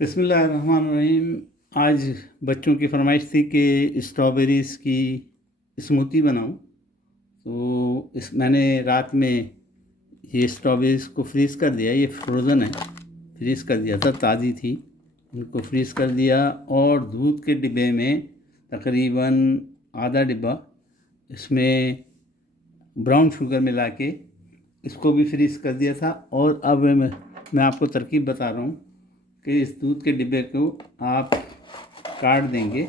बिस्मिल्लाहिर्रहमानिर्रहीम। आज बच्चों की फरमाइश थी कि स्ट्रॉबेरीज़ की स्मूदी बनाऊं। तो मैंने रात में ये स्ट्रॉबेरीज़ को फ्रीज़ कर दिया। ये फ्रोज़न है, फ्रीज़ कर दिया था, ताज़ी थी, इनको फ्रीज़ कर दिया। और दूध के डिब्बे में तकरीबन आधा डिब्बा इसमें ब्राउन शुगर मिला के इसको भी फ्रीज़ कर दिया था। और अब मैं आपको तरकीब बता रहा हूँ कि इस दूध के डिब्बे को आप काट देंगे,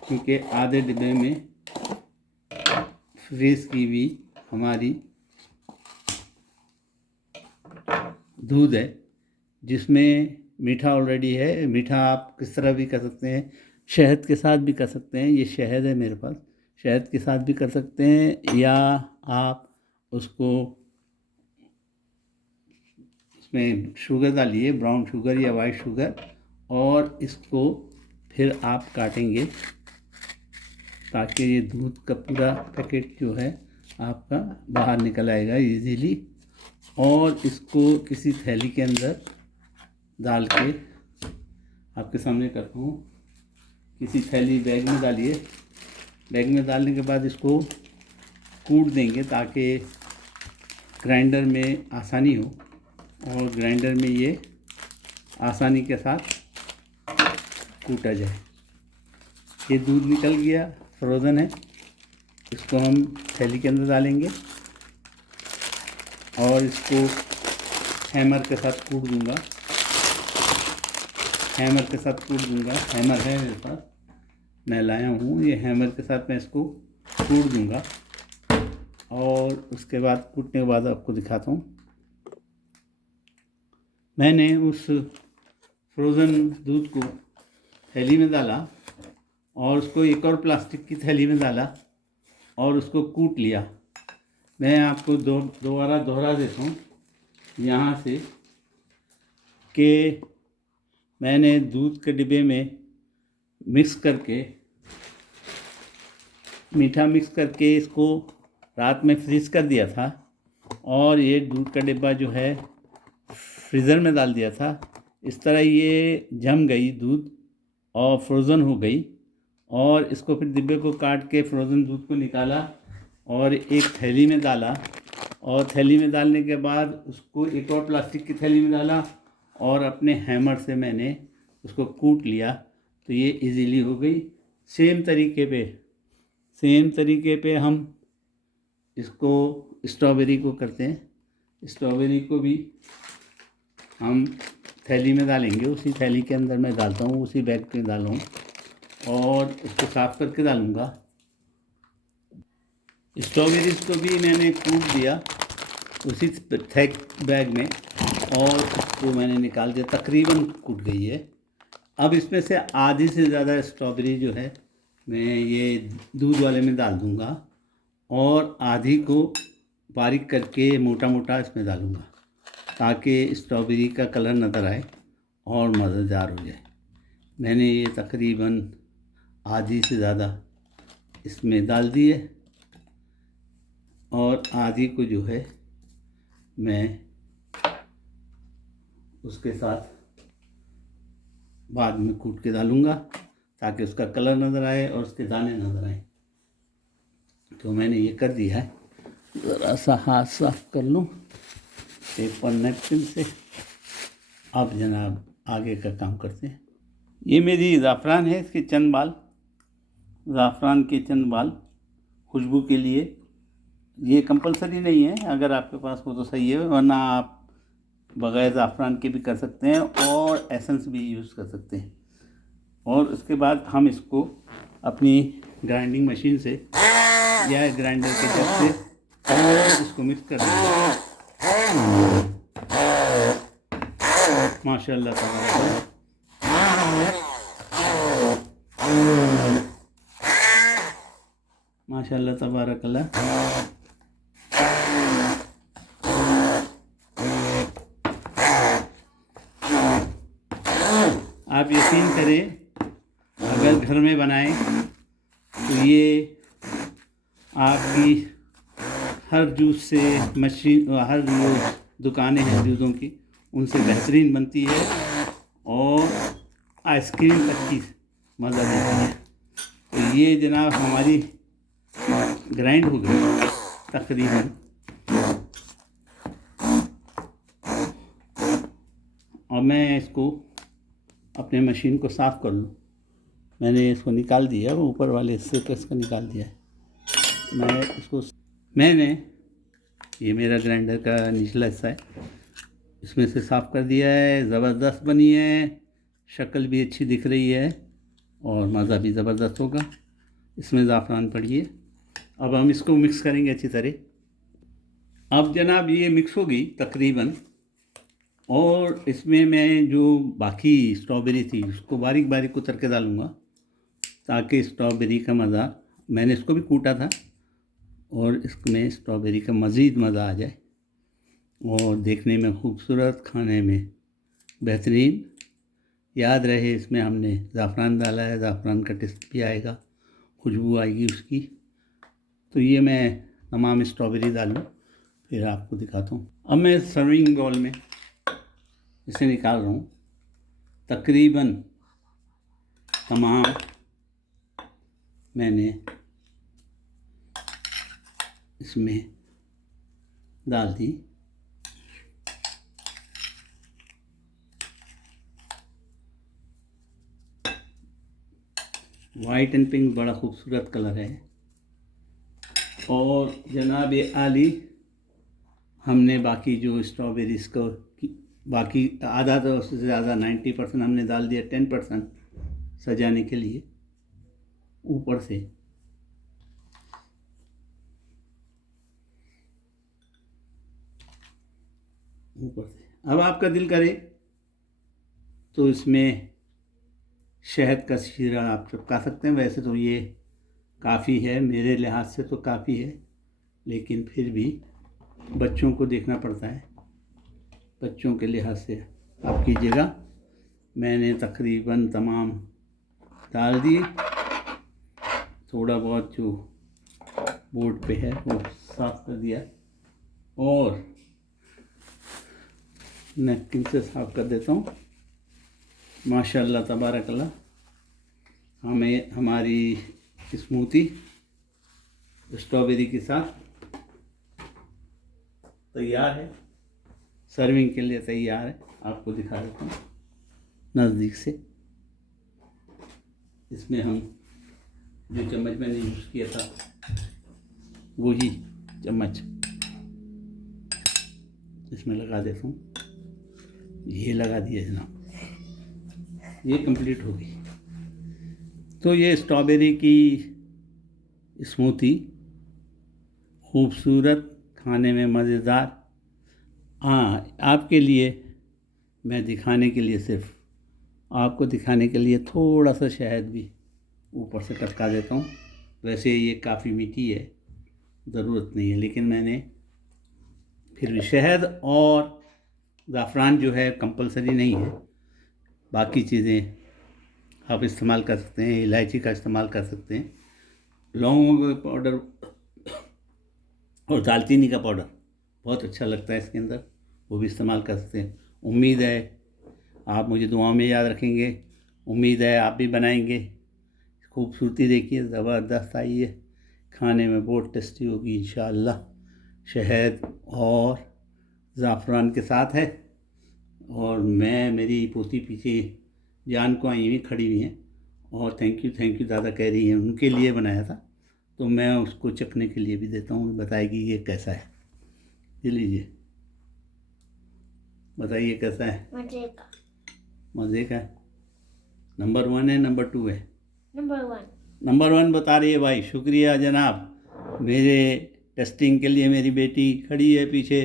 क्योंकि आधे डिब्बे में फ्रीज़ की हुई हमारी दूध है, जिसमें मीठा ऑलरेडी है। मीठा आप किस तरह भी कर सकते हैं, शहद के साथ भी कर सकते हैं। ये शहद है मेरे पास, शहद के साथ भी कर सकते हैं, या आप उसको इसमें शुगर डालिए, ब्राउन शुगर या वाइट शुगर, और इसको फिर आप काटेंगे ताकि ये दूध का पूरा पैकेट जो है आपका बाहर निकल आएगा इजीली। और इसको किसी थैली के अंदर डाल के आपके सामने करता हूँ। किसी थैली बैग में डालिए। बैग में डालने के बाद इसको कूट देंगे ताकि ग्राइंडर में आसानी हो, और ग्राइंडर में ये आसानी के साथ कूटा जाए। ये दूध निकल गया, फ्रोज़न है। इसको हम थैली के अंदर डालेंगे और इसको हैमर के साथ कूट दूंगा। हैमर के साथ कूट दूंगा। हैमर है मेरे पास, मैं लाया हूँ। ये हैमर के साथ मैं इसको कूट दूंगा, और उसके बाद कूटने के बाद आपको दिखाता हूँ। मैंने उस फ्रोज़न दूध को थैली में डाला और उसको एक और प्लास्टिक की थैली में डाला और उसको कूट लिया। मैं आपको दोबारा दोहरा देता हूँ यहाँ से कि मैंने दूध के डिब्बे में मिक्स करके, मीठा मिक्स करके इसको रात में फ्रीज़ कर दिया था, और ये दूध का डिब्बा जो है फ्रीज़र में डाल दिया था। इस तरह ये जम गई दूध और फ्रोज़न हो गई। और इसको फिर डिब्बे को काट के फ्रोज़न दूध को निकाला और एक थैली में डाला, और थैली में डालने के बाद उसको एक और प्लास्टिक की थैली में डाला और अपने हैमर से मैंने उसको कूट लिया। तो ये इजीली हो गई। सेम तरीके पे हम इसको स्ट्रॉबेरी को करते हैं। स्ट्रॉबेरी को भी हम थैली में डालेंगे। उसी थैली के अंदर मैं डालता हूँ, उसी बैग में डाला हूँ, और उसको साफ़ करके डालूँगा। स्ट्रॉबेरीज़ को भी मैंने कूट दिया उसी बैग में, और उसको मैंने निकाल दिया। तकरीबन कूट गई है। अब इसमें से आधी से ज़्यादा स्ट्रॉबेरी जो है मैं ये दूध वाले में डाल दूँगा, और आधी को बारीक करके मोटा मोटा इसमें डालूँगा ताकि स्ट्रॉबेरी का कलर नज़र आए और मज़ेदार हो जाए। मैंने ये तकरीबन आधी से ज़्यादा इसमें डाल दी है, और आधी को जो है मैं उसके साथ बाद में कूट के डालूँगा ताकि उसका कलर नज़र आए और उसके दाने नज़र आए। तो मैंने ये कर दिया है। ज़रा सा हाथ साफ कर लूँ पेपर नैपकिन से। अब जनाब आगे का काम करते हैं। ये मेरी ज़ाफ़रान है, इसके चंद बाल, ज़ाफ़रान के चंद बाल खुशबू के लिए। ये कंपलसरी नहीं है, अगर आपके पास हो तो सही है, वरना आप बग़ैर ज़ाफ़रान के भी कर सकते हैं और एसेंस भी यूज़ कर सकते हैं। और उसके बाद हम इसको अपनी ग्राइंडिंग मशीन से या ग्राइंडर के जग से इसको मिक्स कर देंगे। माशाल्लाह तबारक माशाल्लाह तबारकल्लाह। आप यकीन करें, अगर घर में बनाएं तो ये आपकी हर जूस से मशीन, हर जो दुकानें हैं जूसों की, उनसे बेहतरीन बनती है और आइसक्रीम तक की मज़ा देती है। तो ये जनाब हमारी ग्राइंड हो गई तकरीबन। और मैं इसको अपने मशीन को साफ़ कर लूँ। मैंने इसको निकाल दिया, वो ऊपर वाले हिस्से को इसका निकाल दिया है। मैंने ये मेरा ग्राइंडर का निचला हिस्सा है, इसमें से साफ़ कर दिया है। ज़बरदस्त बनी है, शक्ल भी अच्छी दिख रही है और मज़ा भी ज़बरदस्त होगा। इसमें ज़ाफ़रान पड़िए। अब हम इसको मिक्स करेंगे अच्छी तरह। अब जनाब ये मिक्स हो गई तकरीबन, और इसमें मैं जो बाकी स्ट्रॉबेरी थी उसको बारीक बारीक कुतर के डालूँगा ताकि स्ट्रॉबेरी का मज़ा, मैंने इसको भी कूटा था, और इसमें स्ट्रॉबेरी का मज़ीद मज़ा आ जाए और देखने में खूबसूरत, खाने में बेहतरीन। याद रहे इसमें हमने ज़ाफ़रान डाला है, ज़ाफ़रान का टेस्ट भी आएगा, खुशबू आएगी उसकी। तो ये मैं तमाम स्ट्रॉबेरी डालूँ फिर आपको दिखाता हूँ। अब मैं सर्विंग बाउल में इसे निकाल रहा हूँ। तकरीबन तमाम मैंने इसमें डाल दी। वाइट एंड पिंक बड़ा खूबसूरत कलर है। और जनाब ये आली हमने बाकी जो स्ट्रॉबेरीज़ को बाकी आधा तो उससे ज़्यादा 90% हमने डाल दिया, 10% सजाने के लिए ऊपर से। अब आपका दिल करे तो इसमें शहद का शीरा आप चिपका सकते हैं। वैसे तो ये काफ़ी है, मेरे लिहाज से तो काफ़ी है, लेकिन फिर भी बच्चों को देखना पड़ता है, बच्चों के लिहाज से आप कीजिएगा। मैंने तकरीबन तमाम डाल दिए। थोड़ा बहुत जो बोर्ड पे है वो साफ़ कर दिया और नैपकिन से साफ़ कर देता हूँ। माशाअल्लाह तबारकल्लाह, हमें हमारी स्मूथी स्ट्रॉबेरी के साथ तैयार है, सर्विंग के लिए तैयार है। आपको दिखा देता हूँ नज़दीक से। इसमें हम जो चम्मच मैंने यूज़ किया था वही चम्मच इसमें लगा देता हूँ। ये लगा दिया जनाब, ये कंप्लीट हो गई। तो ये स्ट्रॉबेरी की स्मूथी खूबसूरत, खाने में मज़ेदार। हाँ, आपके लिए मैं दिखाने के लिए, सिर्फ आपको दिखाने के लिए थोड़ा सा शहद भी ऊपर से टपका देता हूँ। वैसे ये काफ़ी मीठी है, ज़रूरत नहीं है, लेकिन मैंने फिर भी शहद और ज़ाफ़रान जो है कंपलसरी नहीं है। बाकी चीज़ें आप इस्तेमाल कर सकते हैं, इलायची का इस्तेमाल कर सकते हैं, लौंगों का पाउडर और दालचीनी का पाउडर बहुत अच्छा लगता है इसके अंदर, वो भी इस्तेमाल कर सकते हैं। उम्मीद है आप मुझे दुआओं में याद रखेंगे। उम्मीद है आप भी बनाएंगे। खूबसूरती देखिए, ज़बरदस्त आई है, खाने में बहुत टेस्टी होगी इंशाअल्लाह। शहद और ज़ाफ़रान के साथ है। और मेरी पोती पीछे जान को आई हुई खड़ी हुई हैं और थैंक यू दादा कह रही हैं, उनके लिए बनाया था, तो मैं उसको चखने के लिए भी देता हूँ, बताएगी ये कैसा है। ये लीजिए, बताइए कैसा है। मज़े का। नंबर 1 है, नंबर 2 है? नंबर 1 बता रही है भाई। शुक्रिया जनाब, मेरे टेस्टिंग के लिए मेरी बेटी खड़ी है पीछे,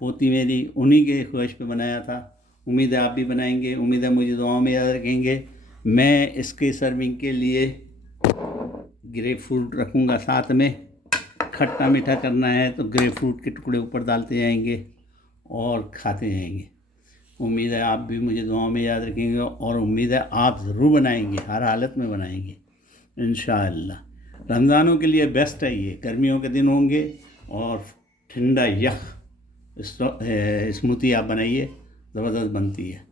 पोती मेरी, उन्हीं के ख्वाहिश पे बनाया था। उम्मीद है आप भी बनाएंगे, उम्मीद है मुझे दुआओं में याद रखेंगे। मैं इसके सर्विंग के लिए ग्रेप फ्रूट रखूँगा साथ में, खट्टा मीठा करना है तो ग्रेप फ्रूट के टुकड़े ऊपर डालते जाएंगे और खाते जाएंगे। उम्मीद है आप भी मुझे दुआओं में याद रखेंगे और उम्मीद है आप ज़रूर बनाएंगे, हर हालत में बनाएंगे इंशाअल्लाह। रमज़ानों के लिए बेस्ट है ये, गर्मियों के दिन होंगे और ठंडा यख स्मूथी आप बनाइए, ज़बरदस्त बनती है।